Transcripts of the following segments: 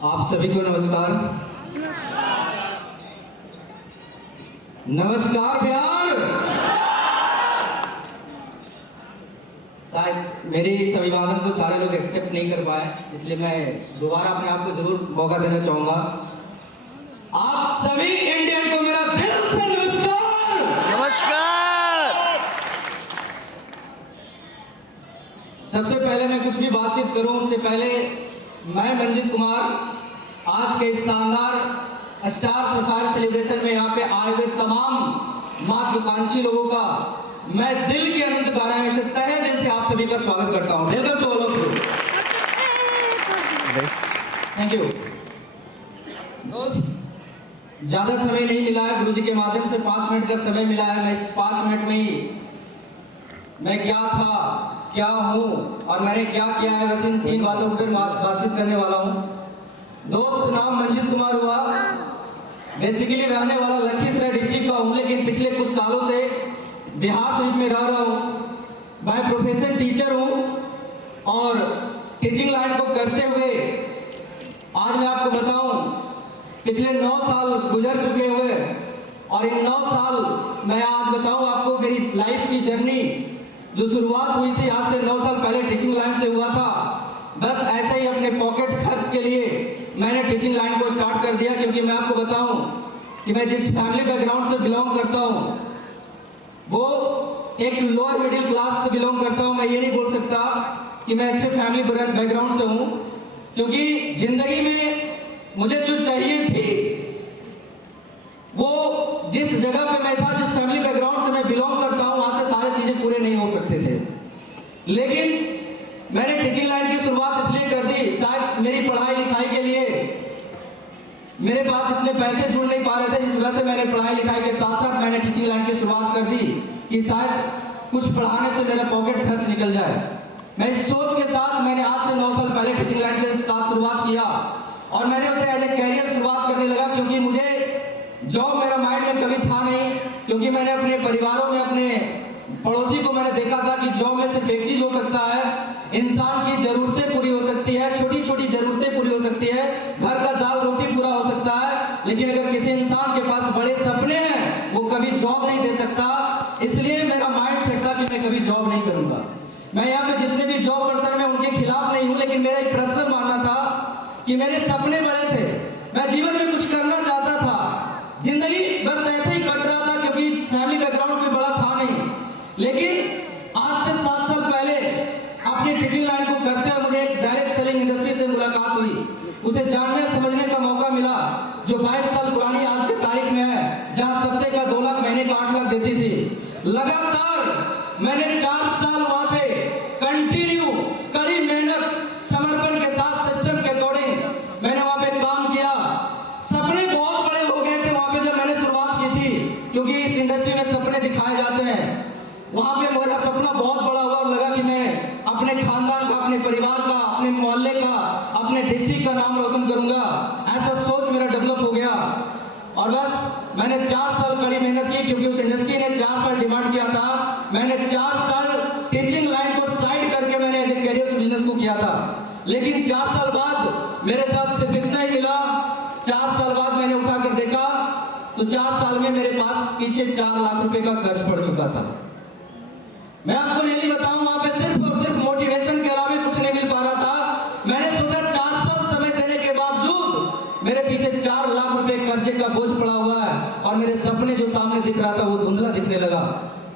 आप सभी को नमस्कार। नमस्कार बिहार। शायद मेरे इस अभिवादन को सारे लोग एक्सेप्ट नहीं कर पाए, इसलिए मैं दोबारा अपने आप को जरूर मौका देना चाहूंगा। आप सभी इंडियन को मेरा दिल से नमस्कार। नमस्कार। सबसे पहले मैं कुछ भी बातचीत करूं उससे पहले मैं मंजित कुमार आज के इस शानदार स्टार सफायर सेलिब्रेशन में यहाँ पे आए हुए तमाम महत्वाकांक्षी लोगों का मैं दिल के अनंत गहराई में से तहे दिल से आप सभी का स्वागत करता हूँ। Welcome to all of you. Thank you दोस्त। ज्यादा समय नहीं मिला है, गुरुजी के माध्यम से 5 मिनट का समय मिला है। मैं इस 5 मिनट में ही मैं क्या था, क्या हूँ और मैंने क्या किया है, बस इन 3 बातों पर बातचीत करने वाला हूँ। दोस्त, नाम मंजित कुमार हुआ। बेसिकली रहने वाला लखीसराय डिस्ट्रिक्ट का हूँ, लेकिन पिछले कुछ सालों से बिहार शरीफ में रह रहा हूँ। बाय प्रोफेशन टीचर हूँ और टीचिंग लाइन को करते हुए आज मैं आपको बताऊं पिछले 9 साल गुजर चुके हुए और इन 9 साल मैं आज बताऊं आपको मेरी लाइफ की जर्नी जो शुरुआत हुई थी आज से 9 साल पहले टीचिंग लाइन से हुआ था। बस ऐसे ही अपने पॉकेट खर्च के लिए मैंने टीचिंग लाइन को स्टार्ट कर दिया, क्योंकि मैं आपको बताऊं कि मैं जिस फैमिली बैकग्राउंड से बिलोंग करता हूं वो एक लोअर मिडिल क्लास से बिलोंग करता हूं। मैं ये नहीं बोल सकता कि मैं अच्छे फैमिली बैकग्राउंड से हूं, क्योंकि जिंदगी में मुझे जो चाहिए थी वो जिस जगह पे मैं था, जिस फैमिली बैकग्राउंड से मैं बिलोंग करता हूं, वहां से सारी चीजें पूरे नहीं हो सकते थे। लेकिन मैंने टीचिंग लाइन की शुरुआत इसलिए कर दी, शायद मेरी पढ़ाई लिखाई के लिए मेरे पास इतने पैसे जुड़ नहीं पा रहे थे, जिस वजह से मैंने पढ़ाई लिखाई के साथ साथ मैंने टीचिंग लाइन की शुरुआत कर दी कि शायद कुछ पढ़ाने से मेरा पॉकेट खर्च निकल जाए। मैं इस सोच के साथ मैंने आज से 9 साल पहले टीचिंग लाइन के साथ शुरुआत किया और मैंने उसे एज ए कैरियर शुरुआत करने लगा, क्योंकि मुझे जॉब मेरा माइंड में कभी था नहीं। क्योंकि मैंने अपने परिवारों में अपने पड़ोसी को मैंने देखा था कि जॉब में सिर्फ एक चीज हो सकता है, इंसान की जरूरतें पूरी हो सकती है, छोटी छोटी जरूरतें पूरी हो सकती है, घर का दाल रोटी पूरा हो सकता है, लेकिन अगर किसी इंसान के पास बड़े सपने हैं वो कभी जॉब नहीं दे सकता। इसलिए मेरा माइंड सेट था कि मैं कभी जॉब नहीं करूंगा। मैं यहाँ पे जितने भी जॉब पर्सन हैं उनके खिलाफ नहीं हूँ, लेकिन मेरा एक पर्सनल मानना था कि मेरे सपने बड़े थे, मैं जीवन में कुछ करना चाहता था। जिंदगी बस ऐसे ही कट रहा था क्योंकि फैमिली बैकग्राउंड भी बड़ा था नहीं। लेकिन आज से 7 साल पहले अपनी टीचिंग लाइन को करते हुए मुझे एक डायरेक्ट सेलिंग इंडस्ट्री से मुलाकात हुई, उसे जानने समझने का मौका मिला, जो 22 साल पुरानी आज की तारीख में है, जहां सप्ते का 2 लाख महीने का 8 लाख देती थी। लगातार मैंने 4 साल वहां पे कंटिन्यू कड़ी मेहनत समर्पण के साथ सिस्टम के अकॉर्डिंग मैंने वहां पे काम किया। सपने बहुत बड़े हो गए थे वहां पे जब मैंने शुरुआत की थी, क्योंकि इस इंडस्ट्री में सपने दिखाए जाते हैं। वहां पे मेरा सपना बहुत बड़ा हुआ और लगा कि मैं अपने खानदान का, अपने परिवार का, अपने मोहल्ले का, अपने डिस्ट्रिक्ट का नाम रोशन करूंगा। ऐसा सोच मेरा डेवलप हो गया और बस मैंने 4 साल कड़ी मेहनत की, क्योंकि उस इंडस्ट्री ने 4 साल डिमांड किया था। मैंने 4 साल टीचिंग लाइन को साइड करके मैंने एज ए कैरियर बिजनेस को किया था। लेकिन 4 साल बाद मेरे साथ सिर्फ इतना ही मिला। 4 साल बाद मैंने उठा कर देखा तो 4 साल में मेरे पास पीछे 4 लाख रुपए का कर्ज पड़ चुका था। मैं आपको रियली बताऊं, वहां पे सिर्फ और सिर्फ मोटिवेशन के अलावा कुछ नहीं मिल पा रहा था। मैंने सोचा 4 साल समय देने के बावजूद मेरे पीछे 4 लाख रुपए कर्जे का बोझ पड़ा हुआ है और मेरे सपने जो सामने दिख रहा था वो धुंधला दिखने लगा।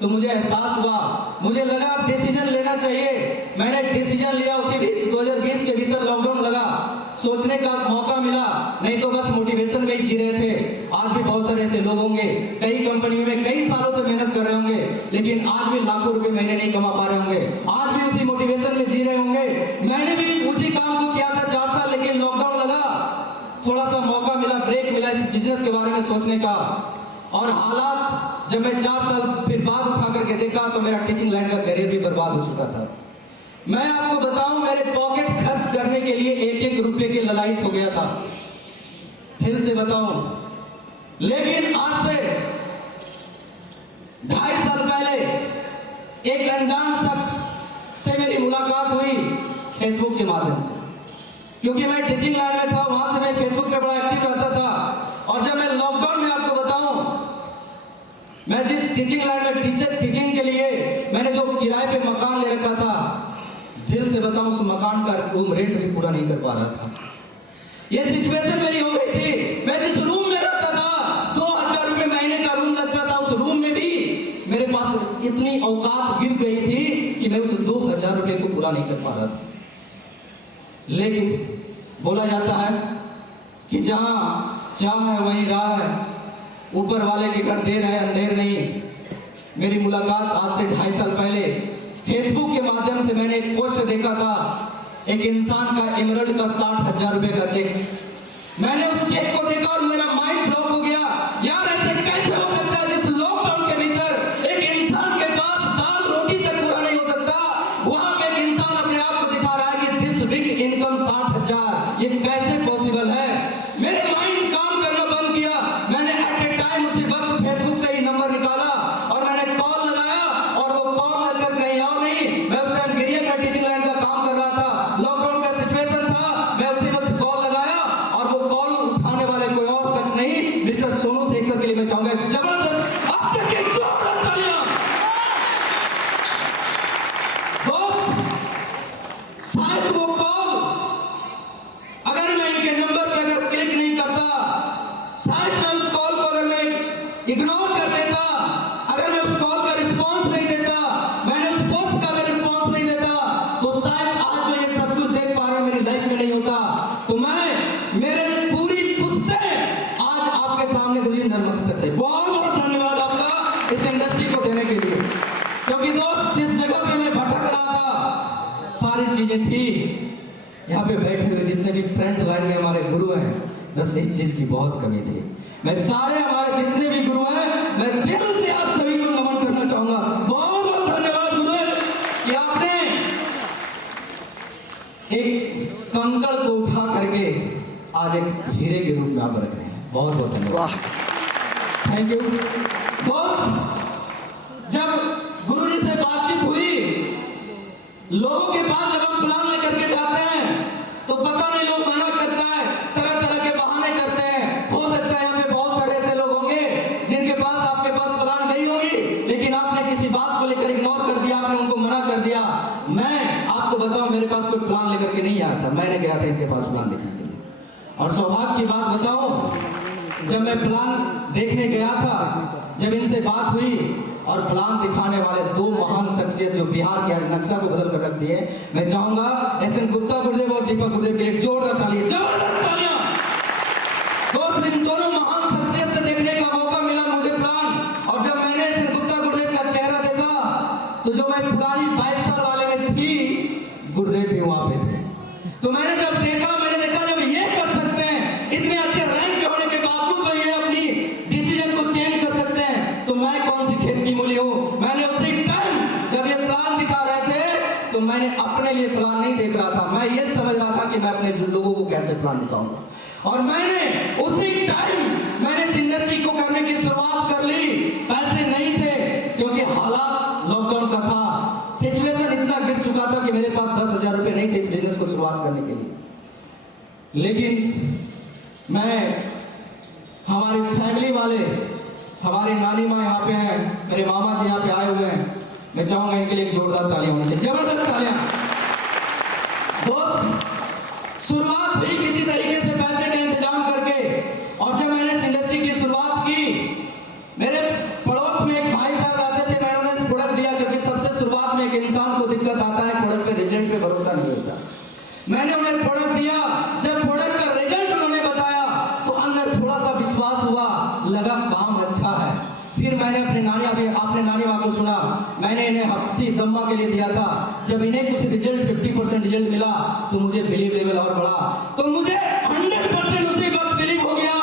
तो मुझे एहसास हुआ, मुझे लगा डिसीजन लेना चाहिए। मैंने डिसीजन लिया। उसी बीच 2020 के भीतर लॉकडाउन लगा, सोचने का मौका मिला, नहीं तो बस मोटिवेशन में ही जी रहे थे। आज भी बहुत सारे ऐसे लोग होंगे, कई कंपनियों में कई सालों से मेहनत कर रहे होंगे, लेकिन आज भी लाखों रुपए महीने नहीं कमा पा रहे होंगे, आज भी उसी मोटिवेशन में जी रहे होंगे। मैंने भी उसी काम को किया था 4 साल, लेकिन लॉकडाउन लगा, थोड़ा सा मौका मिला, ब्रेक मिला इस बिजनेस के बारे में सोचने का। और हालात जब मैं 4 साल फिर बाद उठा करके देखा तो मेरा टीचिंग लाइन का करियर भी बर्बाद हो चुका था। मैं आपको बताऊं, मेरे पॉकेट खर्च करने के लिए 1-1 रुपए की ललायत हो गया था, दिल से बताऊं। लेकिन आज से 2.5 साल पहले एक अनजान शख्स से मेरी मुलाकात हुई फेसबुक के माध्यम से। क्योंकि मैं टीचिंग लाइन में था, वहां से मैं फेसबुक पे बड़ा एक्टिव रहता था। और जब मैं लॉकडाउन में आपको बताऊं, मैं जिस टीचिंग लाइन में टीचिंग के लिए मैंने जो किराए पे मकान ले रखा था, दिल से बताऊं उस मकान का रेंट भी पूरा नहीं कर पा रहा था। ये सिचुएशन मेरी हो गई थी। मैं जिस रूम में रहता था 2000 रुपए महीने का रूम लगता था, उस रूम में भी मेरे पास इतनी औकात गिर गई थी कि मैं उस 2000 रुपए को पूरा नहीं कर पा रहा था। लेकिन बोला जाता है कि जहां चाह है वहीं राह है, ऊपर वाले के घर देर है अंधेर नहीं। मेरी मुलाकात आज से 2.5 साल पहले फेसबुक के माध्यम से मैंने एक पोस्ट देखा था, एक इंसान का एमरल्ड का 60,000 रुपए का चेक। मैंने उस चेक को देखा और मेरा माइंड ब्लॉक हो गया। यार ऐसे कैसे हो सकता है, जिस लॉकडाउन के भीतर एक इंसान के पास दाल रोटी तक पूरा नहीं हो सकता, वहां पे एक इंसान अपने आप को दिखा रहा है कि दिस वीक इनकम 60,000, ये कैसे पॉसिबल है। मेरे माइंड काम करना बंद किया। मैंने एट ए टाइम उसी वक्त फेसबुक से ही नंबर निकाला और मैंने कॉल लगाया, और वो कॉल लगकर कहीं और नहीं, मैं उस टाइम गिरिया का टीचिंग लाइन का काम कर रहा था, लॉकडाउन का सिचुएशन था। मैं उसी वक्त कॉल लगाया और वो कॉल उठाने वाले कोई और शख्स नहीं, मिस्टर सोनू शेख सर के लिए मैं चाहूंगा एक जबरदस्त अब तक के जोरदार तालियां। दोस्त, शायद वो कॉल अगर मैं इनके नंबर पे अगर क्लिक नहीं करता, शायद मैं उस कॉल को अगर मैं इग्नोर कर देता, अगर मैं उस कॉल का रिस्पांस नहीं देता, मैंने उस पोस्ट का अगर रिस्पांस नहीं देता, तो शायद आज जो ये सब कुछ देख पा रहे हैं मेरी लाइफ में नहीं होता। तो मैं मेरे पूरी पुस्तकें आज आपके सामने गुरुजी नतमस्तक है। बहुत बहुत धन्यवाद आपका इस इंडस्ट्री को देने के लिए। क्योंकि दोस्त, जिस जगह पे मैं भटक रहा था सारी चीजें थी, यहाँ पे बैठे हुए जितने भी फ्रंट लाइन में हमारे गुरु हैं, बस इस चीज की बहुत कमी थी। मैं सारे हमारे जितने भी गुरु हैं, मैं दिल से आप सभी को नमन करना चाहूंगा। बहुत बहुत धन्यवाद गुरु कि आपने एक कंकड़ को उठा करके आज एक हीरे के रूप में आप रख रहे हैं। बहुत बहुत धन्यवाद, थैंक यू। दोस्त, जब गुरुजी से बातचीत हुई, लोगों के पास जब हम प्लान लेकर के जाते हैं तो पता नहीं लोग मना करता है, तरह तरह के बहाने करते हैं। हो सकता है यहाँ पे बहुत सारे ऐसे लोग होंगे जिनके पास आपके पास प्लान गई होगी, लेकिन आपने किसी बात को लेकर इग्नोर कर दिया, आपने उनको मना कर दिया। मैं आपको बताऊं, मेरे पास कोई प्लान लेकर के नहीं आया था, मैंने गया था इनके पास प्लान देखने के लिए। और सौभाग्य की बात बताऊं, जब मैं प्लान देखने गया था, जब इनसे बात हुई और प्लान दिखाने वाले 2 महान शख्सियत जो बिहार के नक्शा को बदल कर रख दिए, मैं चाहूंगा एसएन गुप्ता गुरुदेव और दीपक गुरुदेव के लिए जोरदार तालियां, जबरदस्त तालियां। दोस्त, इन दोनों महान शख्सियत से देखने का मौका मिला मुझे प्लान, और जब मैंने एसएन गुप्ता गुरुदेव का चेहरा देखा, तो जो मैं पुरानी 22 साल वाले में थी, गुरुदेव भी वहां पे थे। तो मैंने जब देखा, जब ये कर सकते हैं, इतने अच्छे रैंक पे होने के बावजूद ये अपनी डिसीजन को चेंज कर सकते हैं, तो मैं कौन सी खेत की मूली हूं। मैंने उसी टाइम जब ये प्लान दिखा रहे थे, तो मैंने अपने लिए प्लान नहीं देख रहा था, मैं ये समझ रहा था कि मैं अपने लोगों को कैसे प्लान दिखाऊंगा। और मैंने उसी टाइम मैंने इस इंडस्ट्री को करने की शुरुआत कर ली। पैसे नहीं थे, क्योंकि हालात लॉकडाउन का था, सिचुएशन इतना गिर चुका था कि मेरे पास 10,000 रुपए नहीं थे इस बिजनेस को शुरुआत करने के लिए। लेकिन मैं, हमारी फैमिली वाले, हमारी नानी माँ यहाँ पे हैं, मेरे मामा जी यहाँ पे आए हुए हैं, मैं चाहूंगा इनके लिए एक जोरदार तालियां होनी चाहिए, जबरदस्त तालियां। दोस्त, शुरुआत हुई किसी तरीके से पैसे का इंतजाम करके, और जब मैंने इस इंडस्ट्री की शुरुआत की, मेरे पड़ोस में एक भाई साहब रहते थे, मैंने उन्हें प्रोडक्ट दिया, क्योंकि सबसे शुरुआत में एक इंसान को दिक्कत आता है, प्रोडक्ट पे रिजल्ट पे भरोसा नहीं होता। मैंने उन्हें प्रोडक्ट दिया, जब प्रोडक्ट का रिजल्ट उन्होंने बताया, तो अंदर थोड़ा सा विश्वास हुआ, लगा काम अच्छा है। फिर मैंने अपने नानी माँ को सुना, मैंने इन्हें हफ्सी दम्मा के लिए दिया था, जब इन्हें कुछ रिजल्ट 50% रिजल्ट मिला, तो मुझे बिलीव लेवल और बढ़ा, तो मुझे 100% उसी वक्त बिलीव हो गया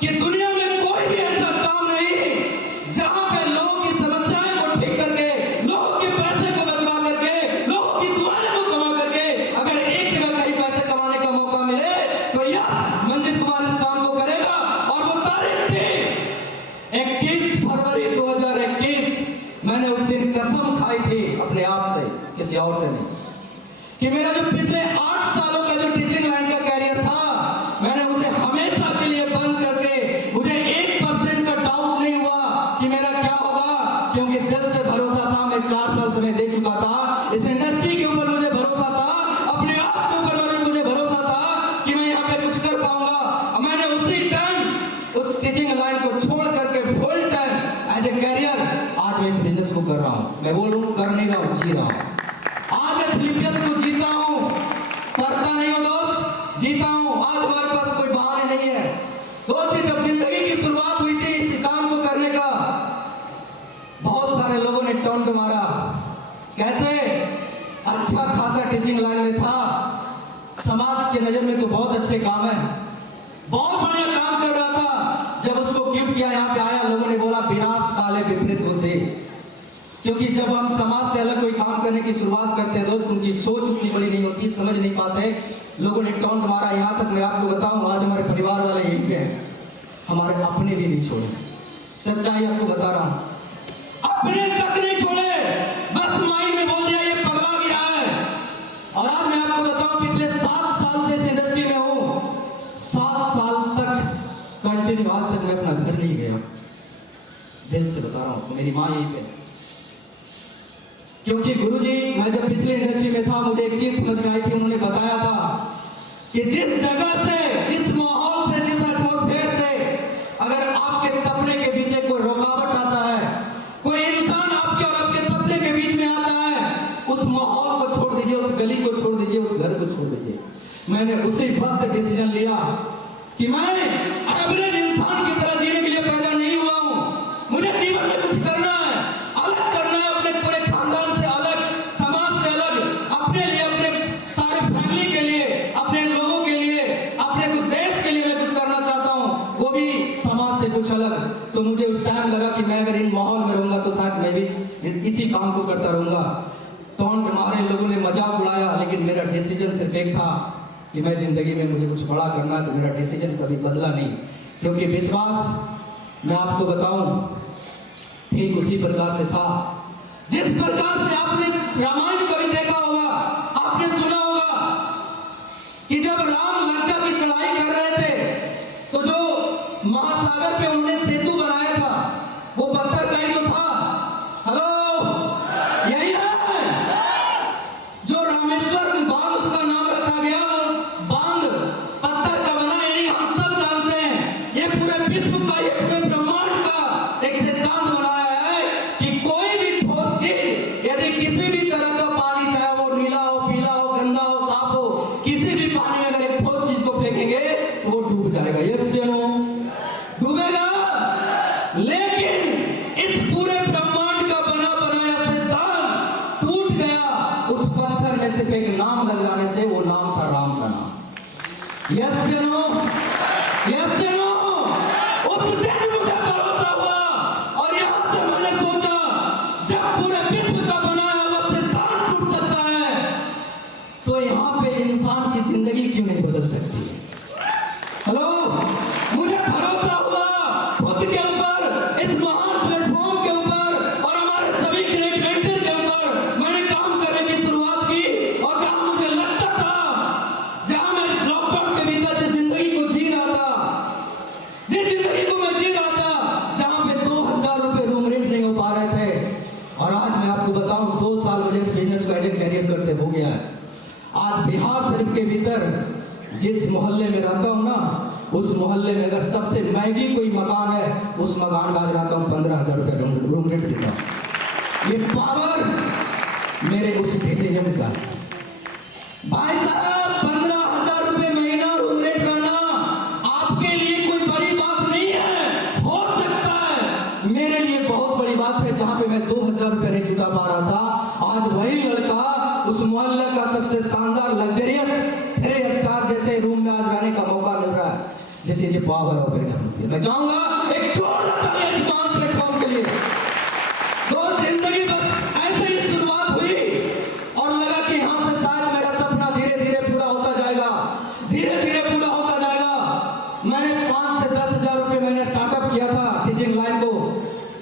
कि दुनिया में कोई भी ऐसा काम नहीं जहां पे लोगों की समस्याएं को ठीक करके, लोगों के पैसे को बचवा करके, लोगों की दुआएं को कमा करके, अगर एक जगह कहीं पैसे कमाने का मौका मिले, तो यस, मंजित कुमार इस काम को करेगा। और वो तारीख थी 21 फरवरी 2021। मैंने उस दिन कसम खाई थी अपने आप से, किसी और से नहीं, कि मेरा जो पिछले 8 सालों का जो टीचिंग लाइन का कैरियर था, मैंने उसे हमेशा के लिए बंद करके, मुझे 1% का डाउट नहीं हुआ कि मेरा क्या होगा, क्योंकि दिल से भरोसा था। मैं 4 साल समय दे चुका था, इस इंडस्ट्री के ऊपर मुझे भरोसा था, अपने आप के ऊपर मुझे भरोसा था कि मैं यहाँ पे कुछ कर पाऊंगा। मैंने उसी टाइम उस टीचिंग लाइन को छोड़ करके full time as a career आज मैं इस बिजनेस को कर रहा हूँ। मैं बोल रहा हूँ, कर नहीं रहा हूँ, जी रहा हूँ। आज स्लीपियस को जीता हूँ, करता नहीं हूँ दोस्त, जीता हूँ। आज हमारे पास कोई बहाने नहीं है दोस्त। जब जिंदगी की शुरुआत हुई थी इस काम को करने का, बहुत सारे लोगों ने टर्न को मारा। कैसे? अच्छा खासा टीचिंग लाइन में था, समाज के नजर में तो बहुत अच्छे काम है, बहुत बढ़िया काम कर रहा था। जब उसको गिफ्ट किया, यहाँ पे आया, लोगों ने बोला विनाश काले विपरीत होते। क्योंकि जब हम समाज से अलग कोई काम करने की शुरुआत करते हैं दोस्त, उनकी सोच उतनी बड़ी नहीं होती, समझ नहीं पाते। लोगों ने टॉन्ट मारा। यहाँ तक मैं आपको बताऊं, आज हमारे परिवार वाले यहीं पे हैं, हमारे अपने भी नहीं छोड़े। सच्चाई आपको बता रहा हूं, अपने तक नहीं छोड़े, बस माइंड में बोल दिया ये पगला गया है। और आज मैं आपको बताऊं, पिछले 7 साल से इस इंडस्ट्री में हूं, 7 साल तक कंटिन्यू, आज तक मैं अपना घर नहीं गया। दिल से बता रहा हूं, मेरी माँ यहीं पे। क्योंकि गुरुजी, मैं जब पिछले इंडस्ट्री में था, मुझे एक चीज समझ में आई थी। उन्होंने बताया था कि जिस जगह से, जिस माहौल से, जिस एटमॉस्फेयर से अगर आपके सपने के पीछे कोई रुकावट आता है, कोई इंसान आपके और आपके सपने के बीच में आता है, उस माहौल को छोड़ दीजिए, उस गली को छोड़ दीजिए, उस घर को छोड़ दीजिए। मैंने उसी वक्त डिसीजन लिया कि मैं एवरेज इंसान की तरह जीने के लिए पैदा नहीं हुआ हूं। मुझे जीवन में कुछ करना है, अलग करना है, अपने पूरे खानदान से अलग, समाज से अलग, अपने लिए, अपने सारे फैमिली के लिए, अपने लोगों के लिए, अपने कुछ देश के लिए मैं कुछ करना चाहता हूं, वो भी समाज से कुछ अलग। तो मुझे उस टाइम लगा कि मैं अगर इन माहौल में रहूंगा तो शायद मैं भी इसी काम को करता रहूंगा। टॉन्ट मारे, लोगों ने मजाक उड़ाया, लेकिन मेरा डिसीजन सिर्फ एक था कि मैं जिंदगी में मुझे कुछ बड़ा करना है। तो मेरा डिसीजन कभी बदला नहीं, क्योंकि विश्वास मैं आपको बताऊं ठीक उसी प्रकार से था जिस प्रकार से आपने रामायण कभी देखा होगा, आपने सुना होगा कि जब राम लंका की चढ़ाई कर रहे थे तो जो महासागर पे उन्होंने सेतु बनाया था वो पत्थर का ही तो था। हेलो, यही है जो रामेश्वर बांध उसका नाम रखा गया, वो बांध पत्थर का बना। यानी हम सब जानते हैं ये पूरे विश्व का, ये पूरे ब्रह्मांड का एक सिद्धांत बनाया है कि कोई भी ठोस चीज यदि किसी भी तरह का पानी, चाहे वो नीला हो, पीला हो, गंदा हो, साफ हो, किसी भी पानी में अगर एक ठोस चीज को फेंकेंगे तो वो डूब जाएगा। यस या नो? डूबेगा। लेकिन इस पूरे ब्रह्मांड का बना बनाया सिद्धांत टूट गया उस पत्थर में सिर्फ एक नाम लग जाने से, वो नाम था राम का नाम। यस या नो? यस या नो? उस दिन मुझे भरोसा हुआ और यहां से मैंने सोचा, जब पूरे विश्व का बनाया हुआ सिद्धांत टूट सकता है तो यहां पे इंसान की जिंदगी क्यों नहीं बदल सकती? हेलो, मुझे भरोसा हुआ खुद के ऊपर, इस महान प्लेटफॉर्म के ऊपर और हमारे सभी ग्रेट मेंटर के ऊपर मैंने काम करने की शुरुआत की। और जहां मुझे लगता था, जहां मैं लॉकडाउन के भीतर जिस जिंदगी को जी रहा था, जिस जिंदगी को मैं जी रहा था, जहां पे 2000 रुपए रूम रेंट नहीं हो पा रहे थे, और आज मैं आपको बताऊं 2 साल मुझे इस बिजनेस को एज ए कैरियर करते हो गया है। आज बिहार शरीफ के भीतर जिस मोहल्ले में रहता हूं ना, उस मोहल्ले में अगर सबसे महंगी कोई मकान है, उस मकान में आज रहता हूं 15,000 रुपए रूम रेंट देता हूं। ये पावर मेरे उस डिसीजन का। भाई साहब, 15,000 रुपए महीना रूम रेंट रहना आपके लिए कोई बड़ी बात नहीं है। हो सकता है मेरे लिए बहुत बड़ी बात है, जहां पे मैं 2,000 रुपए नहीं जुटा पा रहा था, आज वही लड़का उस मोहल्ले का सबसे शानदार लग्जरियस 3 स्टार जैसे रूम में आज रहने का मौका मिल रहा है। This is a power of AWP। मैं चाहूंगा एक जोरदार ताली इस महान प्लेटफॉर्म के लिए। तो जिंदगी बस ऐसे ही शुरुआत हुई और लगा कि यहां से शायद मेरा सपना धीरे धीरे पूरा होता जाएगा, धीरे धीरे पूरा होता जाएगा। मैंने 5 से 10,000 रुपए मैंने स्टार्टअप किया था टीचिंग लाइन को।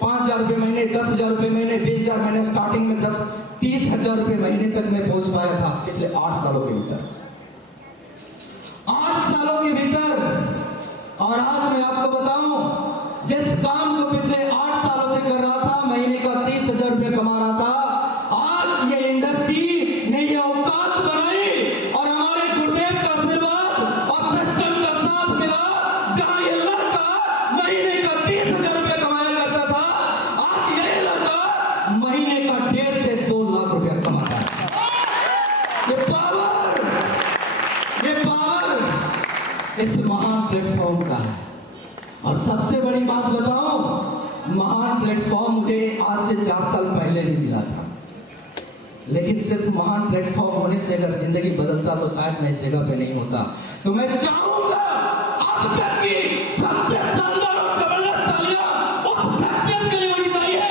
5,000 रुपए महीने, 10,000 रुपए महीने, 20,000 महीने, स्टार्टिंग में 30,000 रुपए महीने तक मैं पहुंच पाया था पिछले 8 सालों के भीतर, 8 सालों के भीतर। और आज मैं आपको बताऊं, जिस काम को पिछले 8 सालों से कर रहा था, महीने का 30,000 रुपये कमा रहा था, आज ये इंडस्ट्री ने ये औकात बनाई और हमारे गुरुदेव का आशीर्वाद और सिस्टम का साथ मिला। जहां ये लड़का महीने का 30,000 रुपये कमाया करता था, आज ये लड़का महीने का 1.5 से 2 लाख रुपया कमाता है। ये पावर इस महान प्लेटफॉर्म का है। और सबसे बड़ी बात बताऊं, महान प्लेटफॉर्म मुझे आज से 4 साल पहले भी मिला था, लेकिन सिर्फ महान प्लेटफॉर्म होने से अगर जिंदगी बदलता तो शायद मैं इस जगह पे नहीं होता। तो मैं चाहूंगा अब तक की सबसे शानदार और जबरदस्त तालियां उस शख्सियत के लिए होनी चाहिए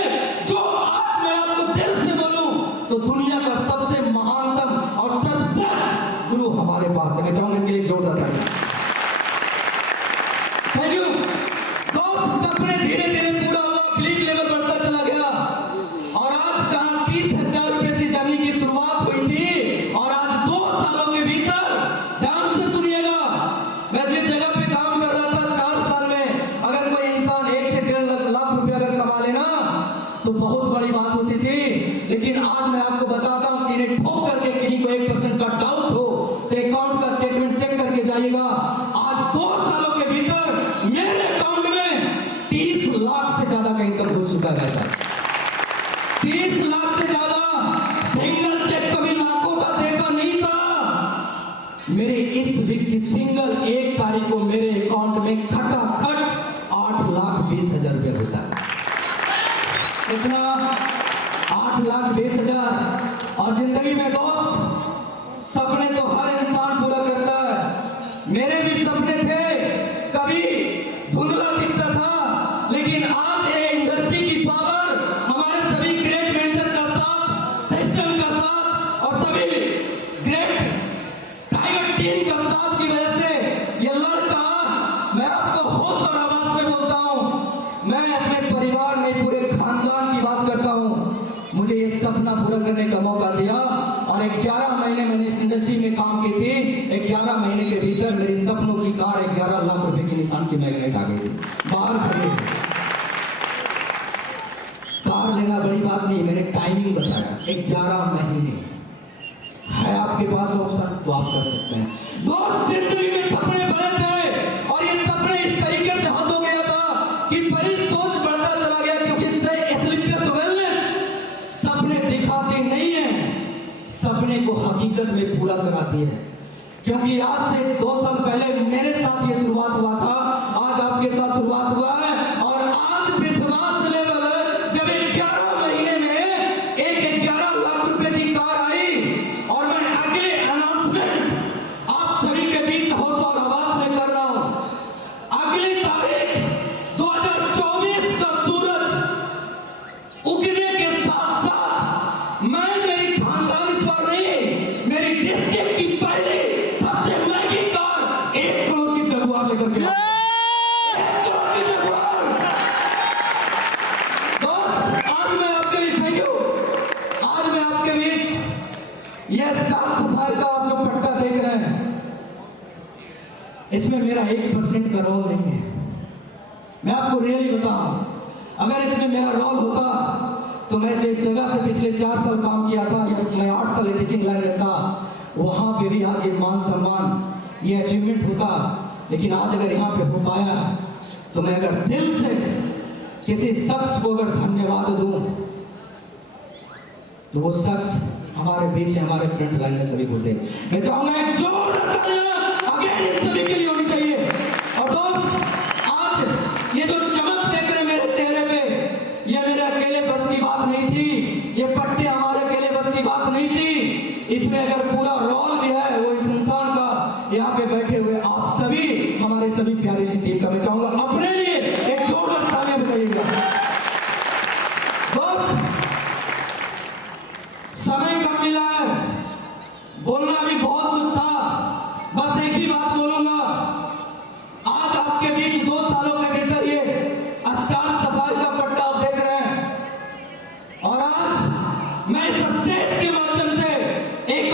जो आज मैं आपको दिल से बोलूं तो दुनिया का सबसे महानतम और सर्वश्रेष्ठ गुरु हमारे पास है। मैं चाहूंगा इनके लिए जोरदार तालियां। थैंक यू दोस्त। सपने धीरे धीरे पूरा हुआ, बिलीव लेवल बढ़ता चला गया और आज जहां 30,000 रुपए से जर्नी की शुरुआत हुई थी और आज 2 सालों के भीतर, ध्यान से सुनिएगा, मैं जिस जगह पे काम कर रहा था 4 साल में, अगर कोई इंसान 1 से 1.5 लाख रुपए अगर कमा लेना तो बहुत बड़ी बात होती थी। लेकिन आज मैं आपको बताता हूं, सीने ठोक करके किसी को 1% का डाउट हो तो अकाउंट का स्टेटमेंट चेक करके जाइएगा। आज 2 सालों के भीतर मेरे अकाउंट में 30 लाख से ज्यादा का इनकम घुस चुका है। ऐसा 30 लाख से ज्यादा सिंगल चेक कभी लाखों का देखा नहीं था। मेरे इस वीक की सिंगल 1 तारीख को मेरे अकाउंट में खटाखट 8,20,000 रुपया घुसा। इतना 8,20,000। और जिंदगी में दोस्त, सपने तो हर इंसान पूरा करता है। मेरे भी सपने थे, कभी धुंधला दिखता था, लेकिन आज ये इंडस्ट्री की पावर, हमारे सभी ग्रेट मेंटर का साथ, सिस्टम का साथ और सभी ग्रेट टाइगर टीम का साथ की वजह से ये लड़का, मैं आपको होश और आवाज में बोलता हूं, मैं अपने परिवार नहीं पूरे खानदान की बात करता हूं। मुझे ये सपना पूरा करने का मौका दिया और 11 महीने मैंने इस इंडस्ट्री में काम की थी। 11 महीने के भीतर मेरी सपनों की कार 11 लाख रुपए की निशान की मैग्नेट आ गई थी, बाहर खड़ी है। कार लेना बड़ी बात नहीं, मैंने टाइमिंग बताया, 11 महीने है। आपके पास ऑप्शन तो आप कर सकते हैं। दोस्त, जिंदगी में सपने बड़े थे और ये सपने इस तरीके से हद हो गया था कि बड़ी सोच बढ़ता चला गया, क्योंकि सपने दिखाती नहीं है, सपने को हकीकत में पूरा कराती है। क्योंकि आज से 2 साल पहले मेरे साथ ये शुरुआत हुआ था, आज आपके साथ शुरुआत हुआ है और आज विश्वास लेवल है। जब 11 महीने में एक 11 लाख रुपए की कार आई और मैं अगले अनाउंसमेंट आप सभी के बीच होश और आवाज में कर रहा हूं। अगली तारीख 2024 का सूरज उगने के साथ साथ मैं, मेरी खानदान इस बार नहीं, मेरी डिस्ट्रिक्ट की पहली सबसे महंगी कार 1 करोड़ की जगुआर लेकर के 1 करोड़ की जगुआर। दोस्त, आज मैं आपके बीच, थैंक यू, आज मैं आपके बीच ये स्टार सफायर का आप जो पट्टा देख रहे हैं, इसमें मेरा 1% का रोल नहीं है। मैं आपको रियली बताऊं, अगर इसमें मेरा रोल होता तो मैं जिस जगह से पिछले 4 साल काम किया था, या मैं 8 साल टीचिंग लाइन में था, वहां पे भी आज ये मान सम्मान, ये अचीवमेंट होता। लेकिन आज अगर यहाँ पे हो पाया तो मैं अगर दिल से किसी शख्स को अगर धन्यवाद दूं तो वो शख्स हमारे बीच है, हमारे फ्रंट लाइन में सभी गुरुदेव। मैं चाहूंगा एक जोरदार तालियां अगेन इन सभी के लिए होनी चाहिए। और दोस्त, आज ये जो चमक देख रहे मेरे चेहरे पे, ये मेरे अकेले बस की बात नहीं थी, ये पट्टे हमारे अकेले बस की बात नहीं थी। इसमें अगर पूरा रोल भी है वो इस इंसान का, यहाँ पे बैठे हुए आप सभी, हमारे सभी प्यारी सी टीम का। मैं चाहूंगा अपने लिए एक जोरदार तालियां बजाइएगा। दोस्त, समय कम मिला है, बोलना भी बहुत कुछ था, बस एक ही बात बोलूंगा। आज आपके बीच 2 सालों के भीतर ये स्टार सफायर का पट्टा आप देख रहे हैं और आज मैं इस स्टेज के माध्यम से एक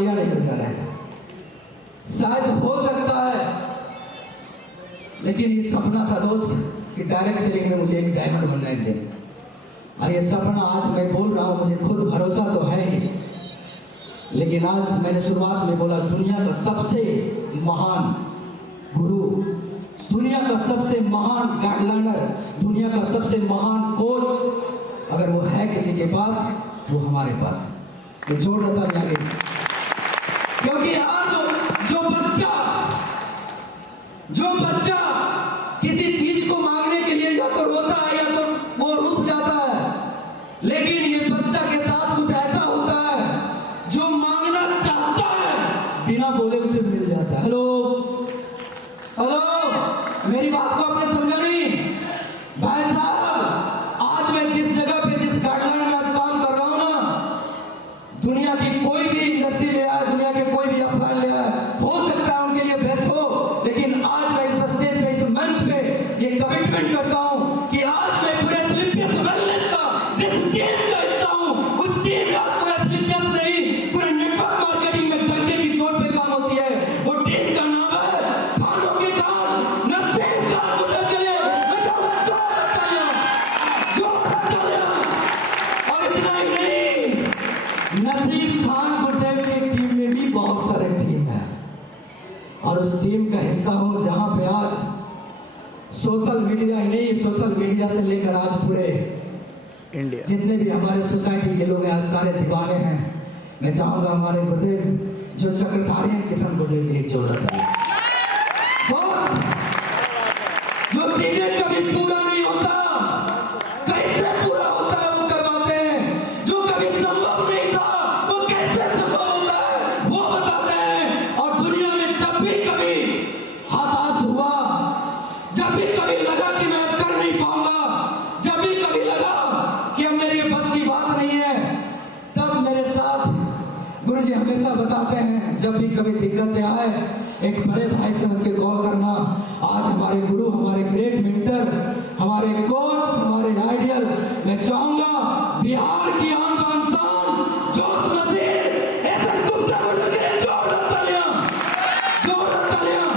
तालियां नहीं बजा रहे हैं। शायद हो सकता है, लेकिन ये सपना था दोस्त कि डायरेक्ट सेलिंग में मुझे एक डायमंड बनना है एक दिन, और ये सपना आज मैं बोल रहा हूँ, मुझे खुद भरोसा तो है ही, लेकिन आज मैंने शुरुआत में बोला दुनिया का सबसे महान गुरु, दुनिया का सबसे महान गाइडलाइनर, दुनिया का सबसे महान कोच अगर वो है किसी के पास, वो हमारे पास है। ये जोड़ देता है आगे, क्योंकि आज जो बच्चा किसी चीज को मांगने के लिए या तो रोता है या तो वो रुस जाता है, लेकिन ये बच्चा के साथ कुछ ऐसा होता है जो मांगना चाहता है बिना बोले उसे मिल जाता है। हेलो हेलो, मेरी बात को आपने समझा नहीं? भाई साहब, आज मैं जिस जगह पे जिस गाइडलाइन में आज काम कर रहा हूं ना, दुनिया की कोई भी इंडस्ट्री ले आए, दुनिया के कोई भी अपलाइन ले आए, हो सकता है उनके लिए बेस्ट हो, लेकिन आज मैं इस स्टेज पे, इस मंच पे ये कमिटमेंट करता हूं कि आज मैं पूरे स्लिपियस वेलनेस का जिस टीम का हिस्सा हूं, उस टीम का पूरा स्लिपियस नहीं, पूरे नेटवर्क मार्केटिंग में डंके की चोट पे काम होती है, वो टीम का नाम है खानों के खान नसीब खान गुजर के लिए मैं चाहूंगा जोरदार तालियां। और इतना ही नहीं, नसीब खान गुर्देव की टीम में भी बहुत सारे टीम है, और उस टीम का हिस्सा हूं जहां पे आज सोशल मीडिया ही नहीं, सोशल मीडिया से लेकर आज पूरे इंडिया जितने भी हमारे सोसाइटी के लोग हैं आज सारे दीवाने हैं। मैं चाहूंगा हमारे गुरुदेव जो चक्रधारी हैं, किशन गुरुदेव के लिए जोरदार तालियां। जो चीजें कभी पूरा नहीं होता, कैसे पूरा होता है वो करवाते हैं, जो कभी संभव नहीं था वो कैसे संभव होता है वो बताते हैं। और दुनिया में जब भी कभी हताश हुआ, जब भी कभी लगा कि मैं अब कर नहीं पाऊंगा, जब भी कभी लगा कि अब मेरे बस की बात नहीं है, तब मेरे साथ गुरुजी हमेशा बताते हैं जब भी कभी दिक्कतें आए, एक बड़े भाई समझ के कॉल करना। आज हमारे गुरु, हमारे ग्रेट मेंटर, हमारे कोच, हमारे आइडियल, मैं चाहूंगा बिहार की आन बान शान जोश नसीर एसएन गुप्ता गुरुजी के लिए जोरदार तालियां, जोरदार तालियां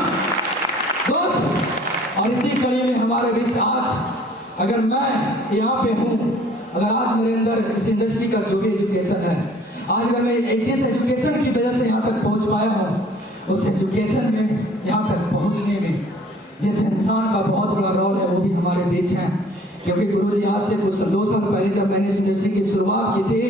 दोस्त। और इसी कड़ी में हमारे बीच आज अगर मैं यहाँ पे हूँ, अगर आज मेरे अंदर इस इंडस्ट्री का जो भी एजुकेशन है, आज अगर मैं जिस एजुकेशन की वजह से यहाँ तक पहुँच पाया हूँ, उस एजुकेशन में यहाँ तक पहुँचने में जिस इंसान का बहुत बड़ा रोल है वो भी हमारे बीच हैं। क्योंकि गुरुजी आज से कुछ 2 साल पहले जब मैंने इस इंडस्ट्री की शुरुआत की थी,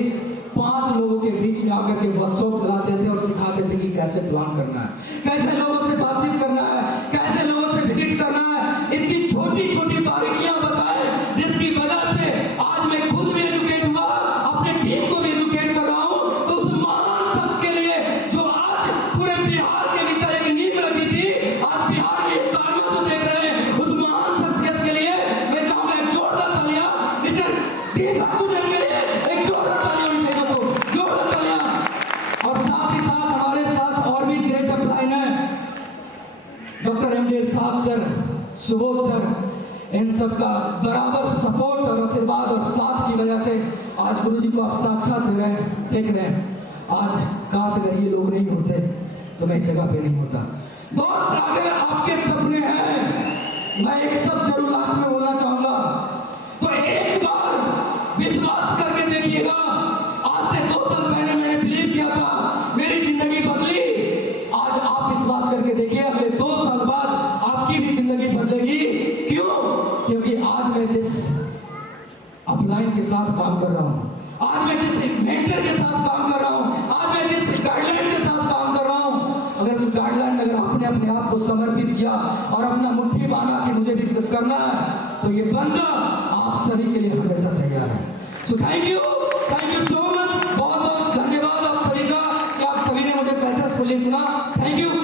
5 लोगों के बीच में आकर के वर्कशॉप चलाते थे और सिखाते थे कि कैसे प्लान करना है, कैसे लोगों से बातचीत करना है, कैसे लोगों से विजिट करना है। इतनी छोटी छोटी बारीकियां बताए जिसकी वजह से आज मैं खुद भी एजुकेट हुआ, अपने टीम को भी एजुकेट कर रहा हूं। तो उस महान शख्स के लिए जो आज पूरे बिहार के भीतर एक नींव रखी थी, आज बिहार में एक कारवा जो देख रहे हैं, उस महान शख्सियत के लिए मैं चाहूंगा एक जोरदार तालियां, मिस्टर दीपक गुजर के लिए एक जोरदार तालियां होनी चाहिए, तो जोरदार तालियां। और साथ ही साथ हमारे साथ और भी ग्रेट अपलाइन है, डॉक्टर एमडी इरशाद सर, सुबोध सर, इन सब का बराबर सपोर्ट और आशीर्वाद और साथ की वजह से आज गुरुजी को आप साक्षात देख रहे हैं। आज काश अगर ये लोग नहीं होते तो मैं इस जगह पे नहीं होता। दोस्त, अगर आपके सपने हैं, मैं एक सब जरूर लास्ट में बोलना चाहूंगा, तो एक बार विश्वास करके देखिएगा। आज से 2 साल पहले मैंने बिलीव किया था, मेरी जिंदगी बदली। आज आप विश्वास करके देखिए, अगले 2 साल बाद आपकी भी जिंदगी बदलेगी। क्यों? क्योंकि आज मैं जिस अपलाइन के साथ काम कर रहा हूं, आज मैं जिस मेंटर के साथ काम कर रहा हूं, आज मैं जिस गाइडलाइन के साथ काम कर रहा हूं, अगर उस गाइडलाइन में अगर आपने अपने आप को समर्पित किया और अपना मुट्ठी बांधा कि मुझे भी कुछ करना है, तो ये बंदा आप सभी के लिए हमेशा तैयार है। So thank you so much, बहुत बहुत धन्यवाद आप सभी का कि आप सभी ने मुझे पैसेंसफुली सुना। Thank you.